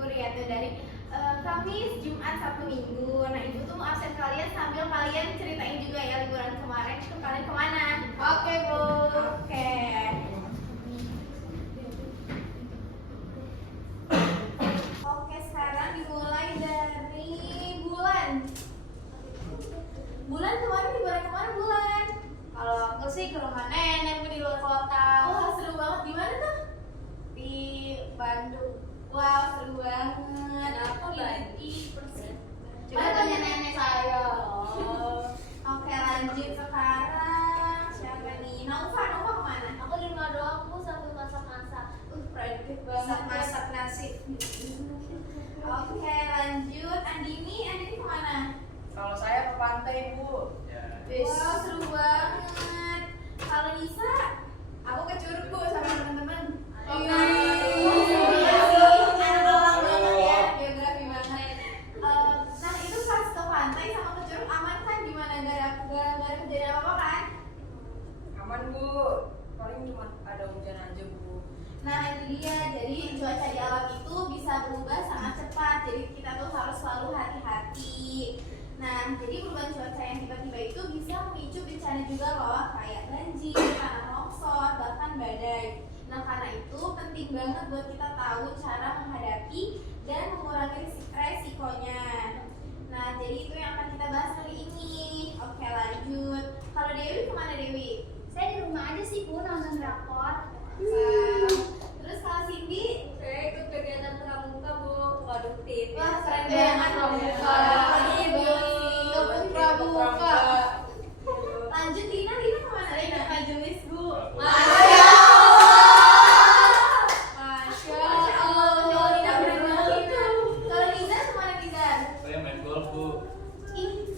libur ya tuh dari Kamis, Jumat, Sabtu, Minggu. Nah ibu tuh mau absen kalian sambil kalian ceritain juga ya liburan kemarin itu kalian kemana? Oke bu. Oke. Oke sekarang dimulai dari Bulan. Bulan kemarin liburan kemana Bulan? Kalau aku sih ke rumah nenek di luar kota. Oh seru banget, di mana tuh? Di Bandung. Wow seru banget. Kenapa Bandung? Persib. Coba tanya nenek saya. Oke lanjut sekarang siapa nih? Nova kemana? Aku di rumah doang bu sambil masak-masak. Produktif banget. Masak nasi. Oke lanjut Andini kemana? Kalau saya ke pantai, Bu. Wow seru banget. Kalau Nisa, aku ke Curug Bu sama teman-teman. Anak awal banget ya, geografi banget. Nah itu pas ke pantai sama ke Curug aman kan? Gimana gak ada kejadian apa-apa kan? Aman, Bu. Paling cuma ada hujan aja, Bu. Nah itu dia, jadi cuaca di alam itu bisa berubah sangat cepat. Jadi kita tuh harus selalu hati-hati. Nah, jadi perubahan cuaca yang tiba-tiba itu bisa memicu bencana juga loh, kayak banjir, tanah longsor, bahkan badai. Nah, karena itu penting banget buat kita tahu cara menghadapi dan mengurangi resikonya. Nah, jadi itu yang akan kita bahas kali ini. Oke, lanjut. Kalau Dewi kemana Dewi? Saya di rumah aja sih bu nonton drakor. Terus kalau Cindy? Saya ikut kegiatan pramuka bu, produktif. Wah, keren banget pramuka. Pramuka. Lanjut Lina kemana? Saya ikut majelis bu. Masya Allah, Lina keren banget. Kalau Lina kemana Lina? Saya main golf, Bu. Ih,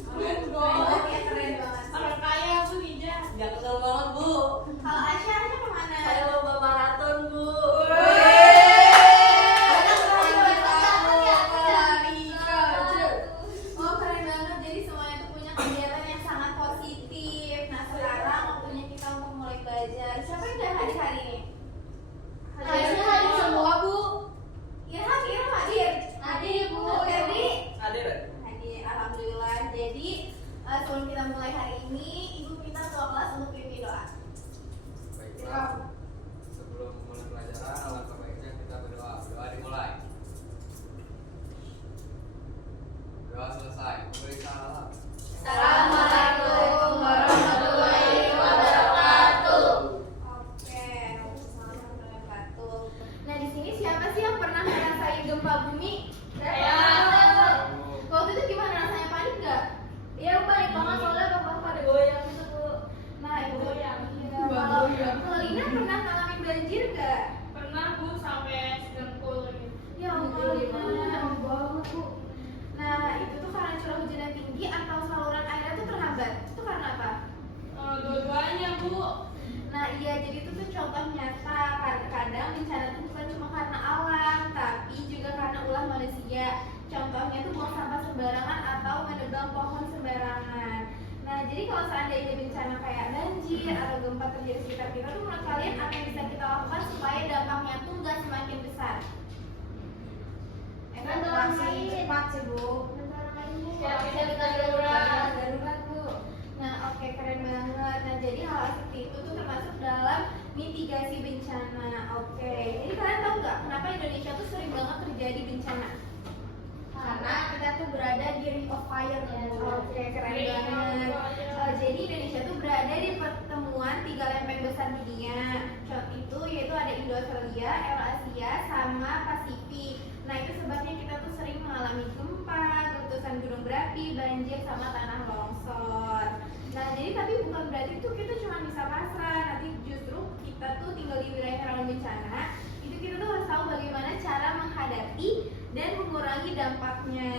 golf ya keren banget. Orang kaya bu Nija. Gak kenal banget bu. Kalau Asya kemana? Saya lomba maraton bu. Oh keren banget, jadi semuanya tuh punya kegiatan yang sangat positif. Nah sekarang waktunya kita untuk mulai belajar. Siapa yang udah hadir hari ini? Hadirnya hadir semua bu. Ilham hadir. Hadir bu. Ferdi Hadir. hadir, alhamdulillah. Jadi sebelum kita mulai hari ini, ibu minta ketua kelas untuk pimpin doa. Baiklah. Sebelum memulai pelajaran, alangkah baiknya kita berdoa. Doa dimulai. Doa selesai. Memberi salam. Assalamualaikum warahmatullahi wabarakatuh. Oke, warahmatullahi wabarakatuh. Nah di sini siapa sih yang pernah ngerasain gempa bumi? Saya. Waktu itu gimana rasanya, panik nggak? Iya baik banget soalnya bapak pada goyang gitu bu. Nah itu Goyang. iya. Kalau Lina pernah ngalamin banjir nggak? Pernah bu sampai sedengkul gitu. Ya Allah, Lina banget bu. Nah itu tuh karena curah hujan yang tinggi atau saluran airnya tuh terhambat? Itu karena apa? Dua-duanya bu. Nah iya, jadi itu tuh contoh nyata. Kadang bencana tuh bukan cuma karena alam, tapi juga karena ulah manusia. Contohnya tuh buang sampah sembarangan atau menebang pohon sembarangan. Nah jadi kalau seandainya bencana kayak banjir atau gempa terjadi di sekitar kita tuh menurut kalian apa yang bisa kita lakukan supaya dampaknya tuh nggak semakin besar? Evakuasi cepat sih bu. Siap-siap darurat. Darurat bu. Nah oke keren banget. Nah jadi hal seperti itu tuh termasuk dalam mitigasi bencana. Oke. Jadi kalian tahu nggak kenapa Indonesia tuh sering banget terjadi bencana? Karena kita tuh berada di ring of fire. Oke keren banget. Jadi Indonesia tuh berada di pertemuan 3 lempeng besar dunia. Contoh itu yaitu ada Indo-Australia, Eurasia, sama Pasifik. Nah itu sebabnya kita tuh sering mengalami gempa, letusan gunung berapi, banjir, sama tanah longsor. Nah jadi tapi bukan berarti tuh kita cuma bisa pasrah. Nanti justru kita tuh tinggal di wilayah rawan bencana. Itu kita tuh harus tahu bagaimana cara menghadapi dan mengurangi dampaknya.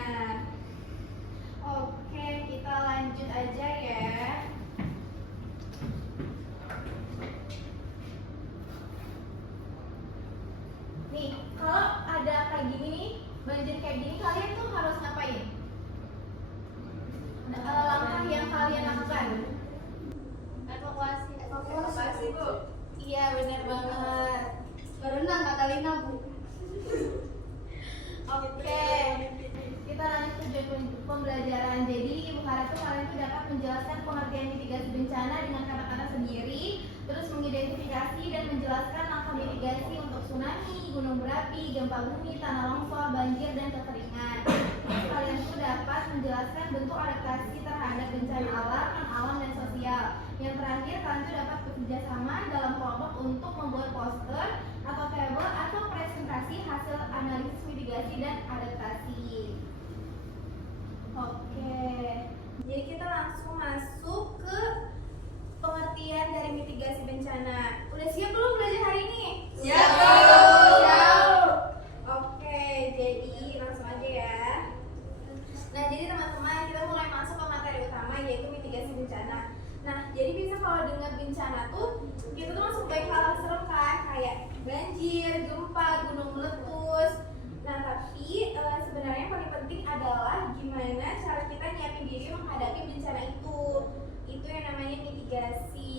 Oke, kita lanjut aja ya. Nih, kalau ada kayak gini nih, banjir kayak gini, kalian tuh harus ngapain? Langkah yang kalian lakukan? Evakuasi bu. Iya, benar banget. Berenang kata Lina bu. Oke, kita lanjut ke tujuan pembelajaran. Jadi Ibu harap tuh kalian tuh dapat menjelaskan pengertian mitigasi bencana dengan kata-kata sendiri, terus mengidentifikasi dan menjelaskan langkah mitigasi untuk tsunami, gunung berapi, gempa bumi, tanah longsor, banjir, dan kekeringan. Terus kalian tuh dapat menjelaskan bentuk adaptasi terhadap bencana alam, non-alam, dan sosial. Yang terakhir, kalian tuh dapat bekerja sama dalam kelompok untuk membuat poster atau tabel atau presentasi hasil analisis mitigasi dan adaptasi. Oke, jadi kita langsung masuk ke pengertian dari mitigasi bencana. Udah siap belum belajar hari ini? Siap. Siap. Oke, jadi langsung aja ya. Nah, jadi teman-teman kita mulai masuk ke materi utama yaitu mitigasi bencana. Nah, jadi bisa kalau dengar bencana tuh kita tuh langsung baik hal serem kan, kayak banjir, gempa, gunung meletus. Nah, tapi sebenarnya yang paling penting adalah gimana cara kita nyiapin diri menghadapi bencana itu. Itu yang namanya mitigasi.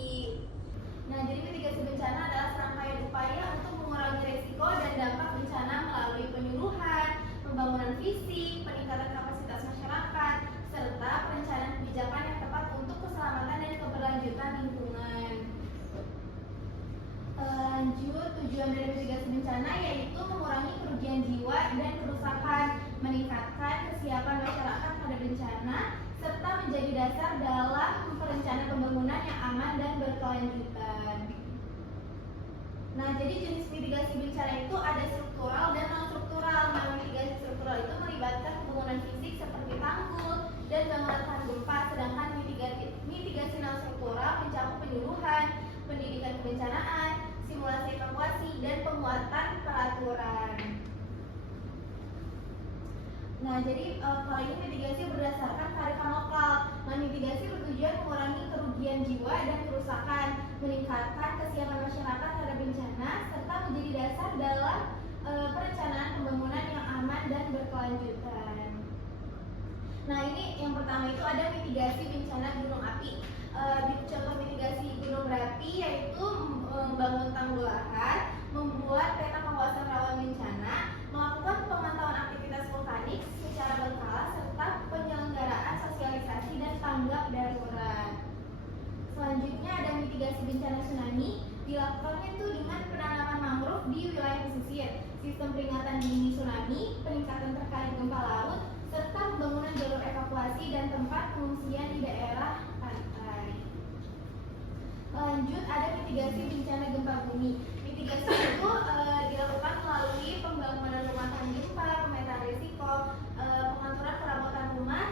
Nah, jadi mitigasi bencana adalah serangkaian upaya untuk mengurangi risiko dan dampak bencana melalui penyuluhan, pembangunan fisik, peningkatan kapasitas masyarakat, serta perencanaan kebijakan yang tepat untuk keselamatan dan keberlanjutan lingkungan. Lanjut, tujuan dari mitigasi bencana yaitu mengurangi kerugian jiwa dan kerusakan, meningkatkan kesiapan masyarakat pada bencana, serta menjadi dasar dalam perencanaan pembangunan yang aman dan berkelanjutan. Nah, jadi jenis mitigasi bencana itu ada struktural dan non-struktural. Nah, mitigasi struktural itu melibatkan pembangunan fisik seperti tanggul dan bangunan tahan gempa, sedangkan mitigasi non-struktural mencakup penyuluhan, pendidikan kebencanaan, simulasi evakuasi, dan penguatan peraturan. Nah, jadi kali ini mitigasi berdasarkan kearifan lokal. Nah, mitigasi bertujuan mengurangi kerugian jiwa dan kerusakan, meningkatkan kesiapan masyarakat terhadap bencana, serta menjadi dasar dalam perencanaan pembangunan yang aman dan berkelanjutan. Nah, ini yang pertama itu ada mitigasi bencana gunung api. Contoh mitigasi gunung berapi yaitu membangun tanggul lahan, membuat peta kawasan rawan bencana, melakukan pemantauan aktivitas vulkanik secara berkala, serta penyelenggaraan sosialisasi dan tanggap darurat. Selanjutnya ada mitigasi bencana tsunami, dilakukannya itu dengan penanaman mangrove di wilayah pesisir, sistem peringatan dini tsunami, peningkatan terkait gempa laut, serta pembangunan jalur evakuasi dan tempat pengungsian di daerah pantai. Lanjut, ada mitigasi bencana gempa bumi. Mitigasi itu dilakukan melalui pembangunan rumah tahan gempa, pemetaan risiko, pengaturan perabotan rumah,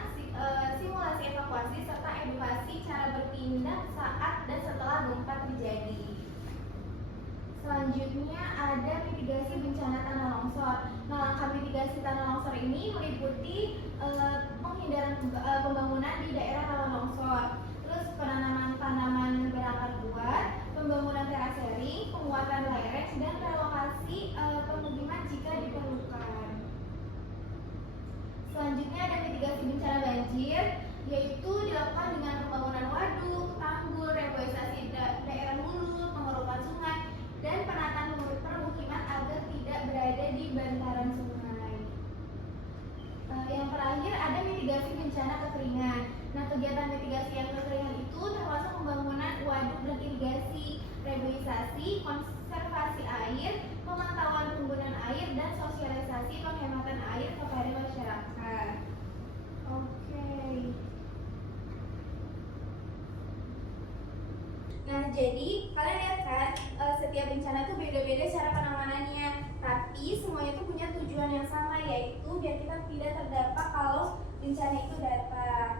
simulasi evakuasi, serta edukasi cara berpindah saat dan setelah gempa terjadi. Selanjutnya ada mitigasi bencana tanah longsor. Nah, langkah mitigasi tanah longsor ini meliputi penghindaran pembangunan di daerah rawan longsor, terus penanaman tanaman berakar kuat, pembangunan terasering, penguatan lereng, dan relokasi pemukiman jika diperlukan. Selanjutnya ada mitigasi bencana banjir, yaitu dilakukan dengan pembangunan waduk, tanggul, reboisasi daerah hulu, pengerukan sungai, dan penataan permukiman agar tidak berada di bantaran sungai. Yang terakhir ada mitigasi bencana kekeringan. Nah, kegiatan mitigasi yang kekeringan itu termasuk pembangunan waduk dan irigasi, reboisasi, konservasi air, pemantauan penggunaan air, dan sosialisasi penghematan air kepada masyarakat. Oke. Nah, jadi kalian lihat kan setiap bencana itu beda-beda cara penanganannya, tapi semuanya itu punya tujuan yang sama, yaitu biar kita tidak terdampak kalau bencana itu datang.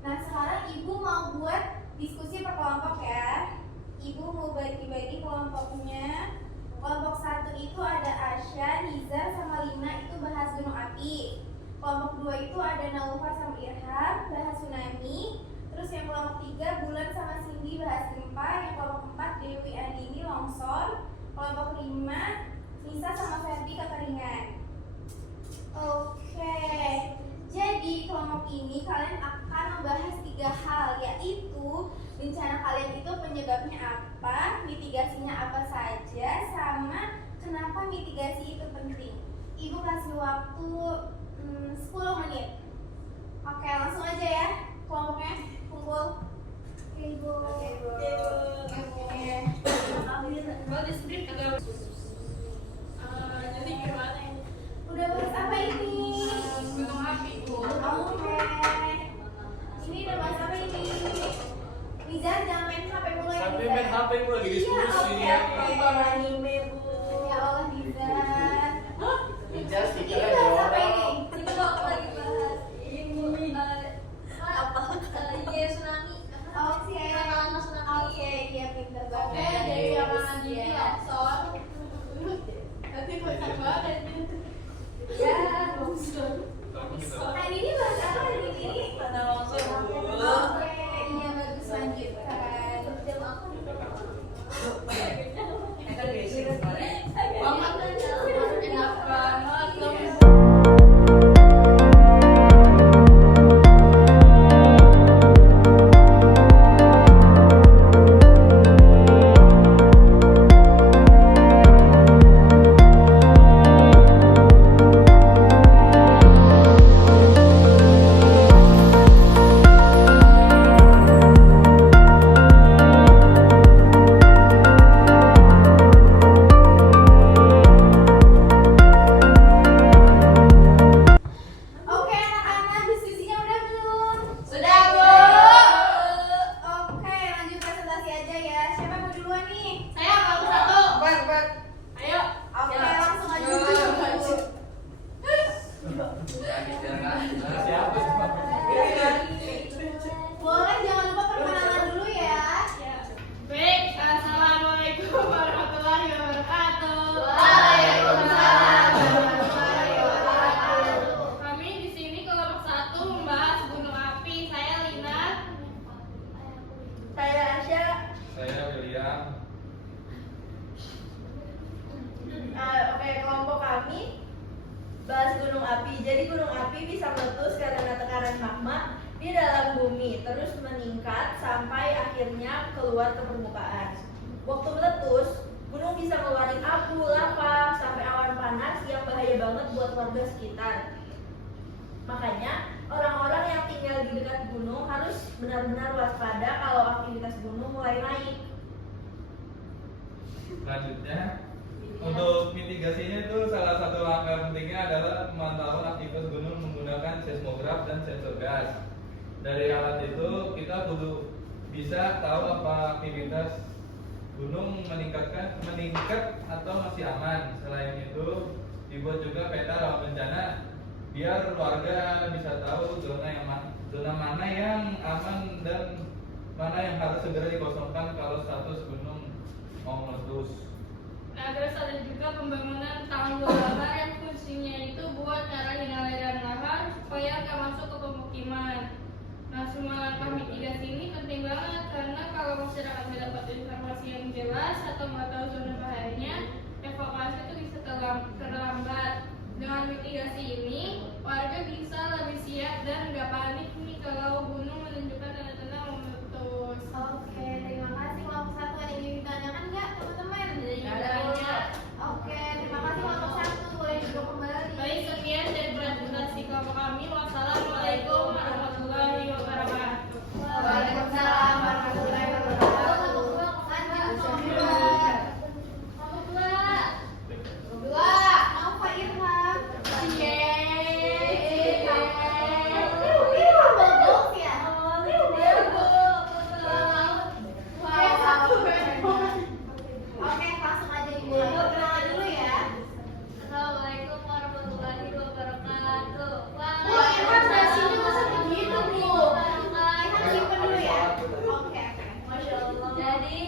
Nah, sekarang Ibu mau buat diskusi per kelompok ya. Ibu mau bagi-bagi kelompoknya. Kelompok 1 itu ada Asya, Nizar, sama Lina itu bahas gunung api. Kelompok 2 itu ada Naufa sama Irham bahas tsunami. Terus yang kelompok 3 Bulan sama Cindy bahas gempa. Yang kelompok 4 Dewi Andini longsor. Kelompok 5 Nisa sama Ferdi kekeringan. Oke. Jadi kelompok ini kalian akan membahas 3 hal, yaitu bencana kalian itu penyebabnya apa, mitigasinya apa saja, sama kenapa mitigasi itu penting. Ibu kasih waktu 10 menit. Oke, langsung aja ya kelompoknya kumpul. Oke, Bu. Oke. Jadi gimana ini? Udah bahas apa ini? Gunung api, Bu. Oke. Ini udah bahas apa ini? Nizar jangan main HP mulu ya. Sampai Nizar. main HP mulu lagi diskusi. Iya, oke, Nonton oke. anime, Bu. Ya Allah, Nizar. Nizar Ini stikernya bahas apa dorong. ini? Itu kok lagi bahas ini. Apa? Iya, tsunami. Oke. Kenakalan tsunami. Oke, iya pintar Oke, banget. dari zaman ini Iya. Lobson. Nanti masak banget. Ya. Tapi gitu. Nah, ini bahas apa hari ini? Mana Lobson, Bu? Oke, iya bagus, lanjutkan. Kan basic kemarin. Banget. Enak banget. Oke, anak-anak diskusinya udah belum? Sudah, Bu. Oke, lanjut presentasi aja ya. Siapa yang mau duluan nih? Saya kamu satu. Bar. Ayo. Oke, Ya. langsung aja Ya, dulu. maju. Jadi jangan. Siapa sih? Boleh, jangan lupa perkenalan dulu ya. Baik, assalamualaikum warahmatullahi wabarakatuh. Waalaikumsalam warahmatullahi wabarakatuh. Kami di sini kelompok 1 membahas gunung api. Saya Lina. Saya Asya. Saya William. Oke, kelompok kami bahas gunung api. Jadi gunung api bisa meletus karena tekanan magma di dalam bumi terus meningkat sampai akhirnya keluar ke permukaan. Waktu meletus, gunung bisa ngeluarin abu, lava, sampai awan panas yang bahaya banget buat warga sekitar. Makanya orang-orang yang tinggal di dekat gunung harus benar-benar waspada kalau aktivitas gunung mulai naik. Selanjutnya, untuk mitigasinya itu salah satu langkah pentingnya adalah pemantauan aktivitas gunung menggunakan seismograf dan sensor gas. Dari alat itu kita kudu bisa tahu apa aktivitas gunung meningkat atau masih aman. Selain itu dibuat juga peta rawan bencana biar warga bisa tahu zona mana yang aman dan mana yang harus segera dikosongkan kalau status gunung mau meletus. Nah, terus ada juga pembangunan tanggul lava yang fungsinya itu buat ngarahin aliran lahar supaya nggak masuk ke pemukiman. Nah, semua langkah mitigasi ini penting banget karena kalau masyarakat nggak dapat informasi yang jelas atau nggak tahu zona bahayanya, evakuasi itu bisa terlambat. Dengan mitigasi ini, warga bisa lebih siap dan nggak panik nih kalau gunung menunjukkan tanda-tanda mau meletus. Oke, terima kasih kelompok 1. Ada yang ingin ditanyakan nggak, teman-teman? Banyak. Oke, terima kasih kelompok 1. Boleh duduk kembali. Baik, sekian dari presentasi kelompok kami. Wassalamualaikum warahmatullahi wabarakatuh. Waalaikumsalam warahmatullahi wabarakatuh. Lanjut kelompok 2. Dua, Nova Irham. Irham bagus ya? Oke, langsung aja dimulai. Perkenalan dulu ya. Assalamualaikum warahmatullahi wabarakatuh. Bu, Irham nasinya masa begitu, Bu? Irham simpen dulu ya. Oke. Masya Allah. Jadi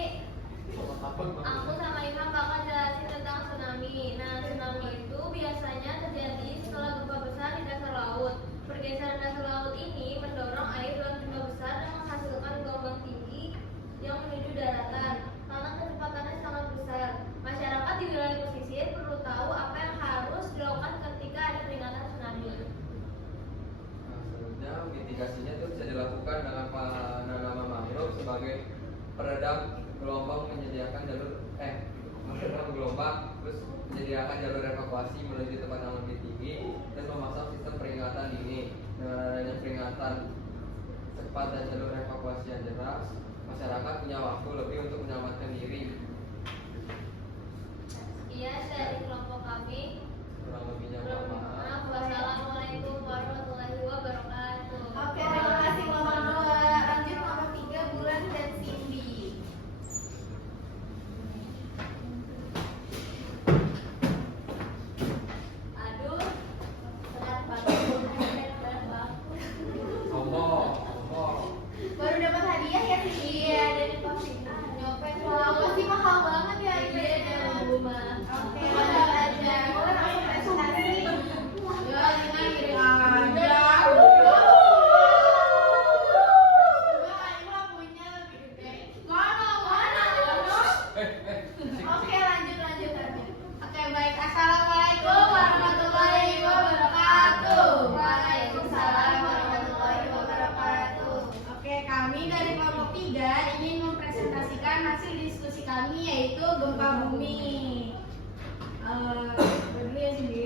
aku sama Imam bakal jelasin tentang tsunami. Nah, tsunami itu biasanya terjadi setelah gempa besar di dasar laut. Pergeseran dasar laut ini mendorong air dalam jumlah besar dan menghasilkan gelombang tinggi yang menuju daratan. Karena kecepatannya sangat besar. Masyarakat di wilayah pesisir perlu tahu apa yang harus dilakukan ketika ada peringatan tsunami. Nah, selanjutnya mitigasinya itu bisa dilakukan dengan penanaman mangrove sebagai peredam gelombang, menyediakan meredam gelombang terus menyediakan jalur evakuasi menuju tempat aman tinggi dan memasang sistem peringatan dini. Dengan adanya peringatan cepat dan jalur evakuasi yang jelas, masyarakat punya waktu lebih untuk menyelamatkan diri. Iya, dari kelompok kami. Kurang lebihnya mohon maaf. Wassalamualaikum warahmatullahi wabarakatuh. Oke, terima kasih kelompok 2. Lanjut kelompok 3, Bulan dan Cindy. Aduh, berat banget. Sombong, sombong. Baru dapat hadiah ya Cindy? Iya, dari Covid. Nyopet. Wow, pasti mahal banget ya ini. Iya, jangan rumah. Oke, lanjut aja. Boleh langsung presentasi. Ya, ini kirim aja. Coba ini lampunya lebih gede. Mana? Oke, lanjut. Oke, baik. Assalamualaikum warahmatullahi wabarakatuh. Waalaikumsalam warahmatullahi wabarakatuh. Oke, kami dari kelompok 3 ingin mempresentasikan hasil diskusi kami yaitu gempa bumi. Dulu ya Cindy.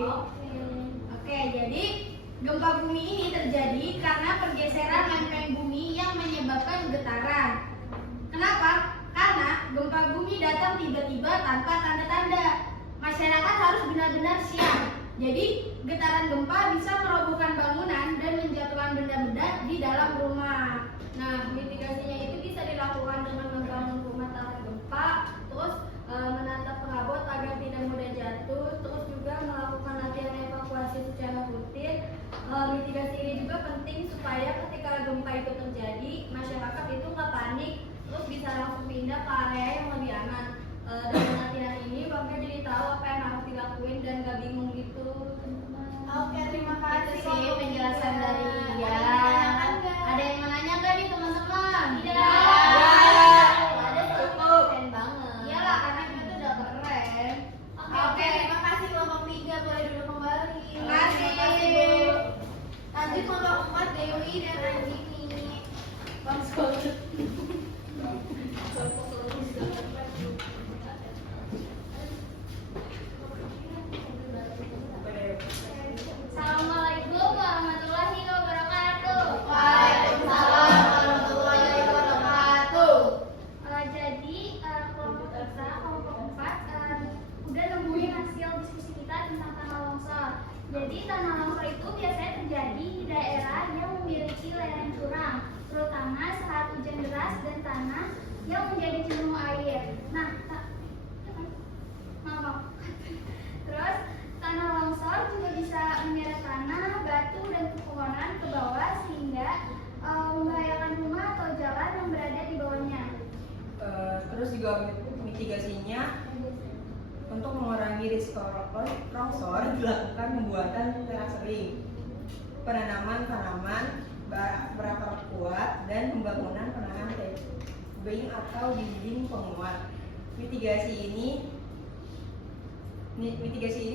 Oke, jadi gempa bumi ini terjadi karena pergeseran lempeng bumi yang menyebabkan getaran. Kenapa? Karena gempa bumi datang tiba-tiba tanpa tanda-tanda. Masyarakat harus benar-benar siap. Jadi, getaran gempa bisa merobohkan bangunan dan menjatuhkan benda-benda di dalam rumah. Nah, mitigasinya itu bisa dilakukan dengan membangun rumah tahan gempa, terus menata perabot agar tidak mudah jatuh, terus juga melakukan latihan evakuasi secara rutin. Mitigasi ini juga penting supaya ketika gempa itu terjadi, masyarakat itu nggak panik, terus bisa langsung pindah ke area yang lebih aman. Dengan latihan ini, warga jadi tahu apa yang harus dilakuin dan nggak bingung gitu. Oke, terima kasih Itu sih penjelasan dari dia. Ada yang mau nanya nggak nih teman-teman? Ada cukup. Keren banget. Iyalah, karena kita tuh udah keren. Oke, terima kasih kelompok 3, boleh duduk kembali. Terima kasih, Bu. Lanjut kelompok 4, Dewi dan Anjini. Bang Sol. Assalamualaikum warahmatullahi wabarakatuh. Waalaikumsalam warahmatullahi wabarakatuh. Jadi kelompok kita, kelompok 4 udah nemuin hasil diskusi kita tentang tanah longsor. Jadi tanah longsor itu biasanya terjadi di daerah yang memiliki lereng curam, terutama saat hujan deras dan tanah yang menjadi jenuh air. Nah, terus tanah longsor juga bisa menyeret tanah, batu, dan pepohonan ke bawah sehingga membahayakan rumah atau jalan yang berada di bawahnya. Terus juga mitigasinya untuk mengurangi risiko longsor dilakukan pembuatan terasering, penanaman tanaman berakar kuat, dan pembangunan penahan tebing atau dinding penguat. Mitigasi ini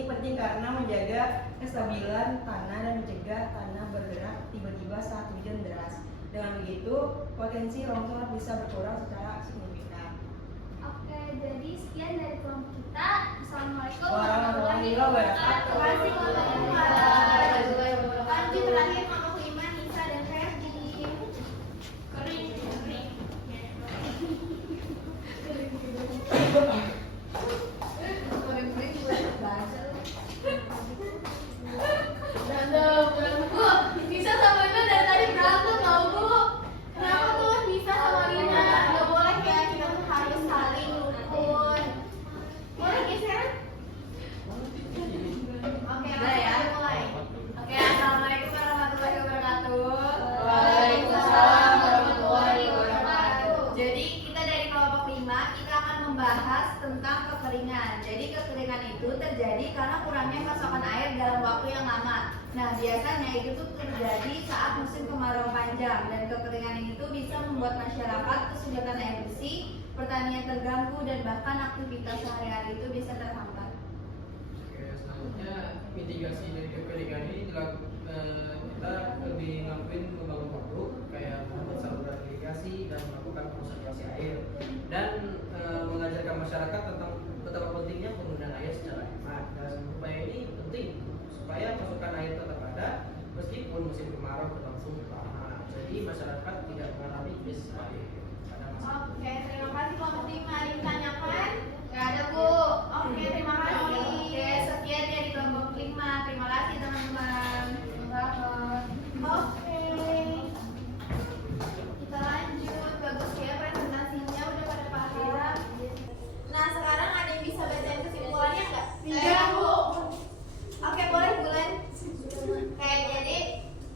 penting karena menjaga kestabilan tanah dan mencegah tanah bergerak tiba-tiba saat hujan deras. Dengan begitu, potensi longsor bisa berkurang secara signifikan. Oke, jadi sekian dari kelompok kita. Assalamualaikum Warahmatullahi wabarakatuh. Terima kasih kelompok 4. Lanjut terakhir kelompok 5, Nisa dan Ferdi. Berantem, Bu. Nisa sama Lina dari tadi berantem tau, Bu. Kenapa tuh Nisa sama Lina? Gak boleh ya, kita tuh harus saling rukun. Boleh geser? Oke, Udah ya? kita mulai. Oke, assalamualaikum warahmatullahi wabarakatuh. Waalaikumsalam warahmatullahi wabarakatuh. Jadi kita dari kelompok 5 kita akan membahas tentang kekeringan. Jadi kekeringan itu terjadi karena kurangnya pasokan air dalam waktu yang lama. Nah, biasanya itu tuh terjadi saat musim kemarau panjang, dan kekeringan itu bisa membuat masyarakat kesulitan air bersih, pertanian terganggu, dan bahkan aktivitas sehari-hari itu bisa terhambat. Oke, selanjutnya mitigasi dari kekeringan ini kita lebih ngakuin membangun waduk kayak membuat saluran irigasi dan melakukan konservasi air dan mengajarkan masyarakat tentang betapa pentingnya penggunaan air secara hemat. Dan upaya ini penting supaya pasokan air tetap ada meskipun musim kemarau berlangsung lama. Jadi masyarakat tidak mengalami krisis air pada masa itu. Oke, terima kasih kelompok 5. Ada yang ditanyakan? Nggak ada, Bu. Oke, terima kasih. Oke, sekian dari kelompok 5. Terima kasih, teman-teman. Oke. Kita lanjut. Bagus ya presentasinya, udah pada paham. Nah, sekarang ada yang bisa bacain kesimpulannya nggak? Iya, Bu. Oke, boleh Bulan. Oke, jadi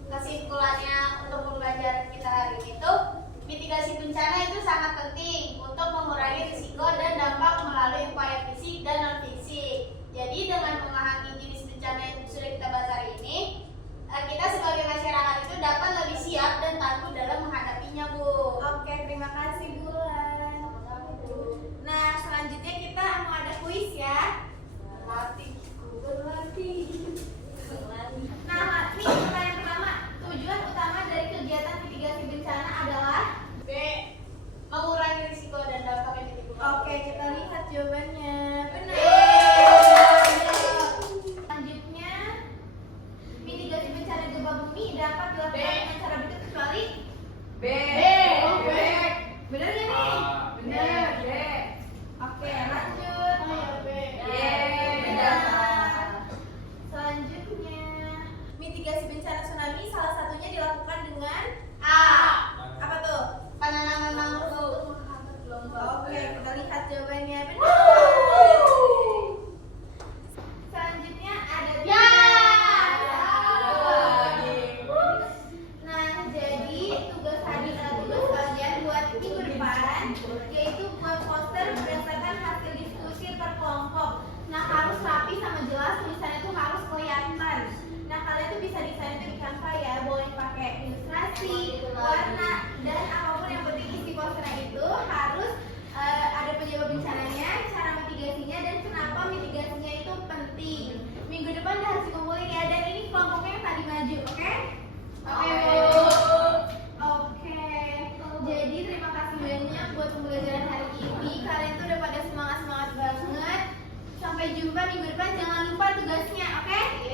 kesimpulannya untuk pembelajaran kita hari ini tuh mitigasi bencana itu sangat penting untuk mengurangi risiko dan dampak melalui upaya fisik dan non fisik. Jadi dengan memahami jenis bencana yang sudah kita bahas hari ini, kita sebagai masyarakat itu dapat lebih siap dan tangguh dalam menghadapinya, Bu. Oke, terima kasih Bulan. Nah, selanjutnya kita mau ada kuis ya. Nah, nih pertanyaan pertama. Tujuan utama dari kegiatan mitigasi bencana adalah B. Mengurangi risiko dan dampak yang ditimbulkan. Oke, kita lihat jawabannya. Benar. Selanjutnya, mitigasi bencana gempa bumi dapat dilakukan dengan cara berikut kecuali B. benar ya nih? Benar. B. Oke, lanjut. Benar. Selanjutnya, mitigasi bencana tsunami salah satunya dilakukan dengan A. apa tuh? Penanaman mangrove. Oke, kita lihat jawabannya. Benar. Selanjutnya ada Ya. Nah, jadi tugas kalian buat minggu depan yaitu buat poster berdasarkan hasil diskusi per kelompok. Nah, harus rapi sama jelas, tulisannya tuh harus kelihatan. Nah, kalian tuh bisa desain itu di Canva ya, boleh pakai ilustrasi, warna, dan apapun yang penting isi posternya itu harus ada penyebab bencananya, cara mitigasinya, dan kenapa mitigasinya itu penting. Minggu depan udah harus dikumpulin ya, dan ini kelompoknya yang tadi maju, oke? Oke, Bu. Oke. Jadi terima kasih banyak buat pembelajaran hari ini. Kalian tuh udah pada semangat banget. Sampai jumpa minggu depan. Jangan lupa tugasnya, oke?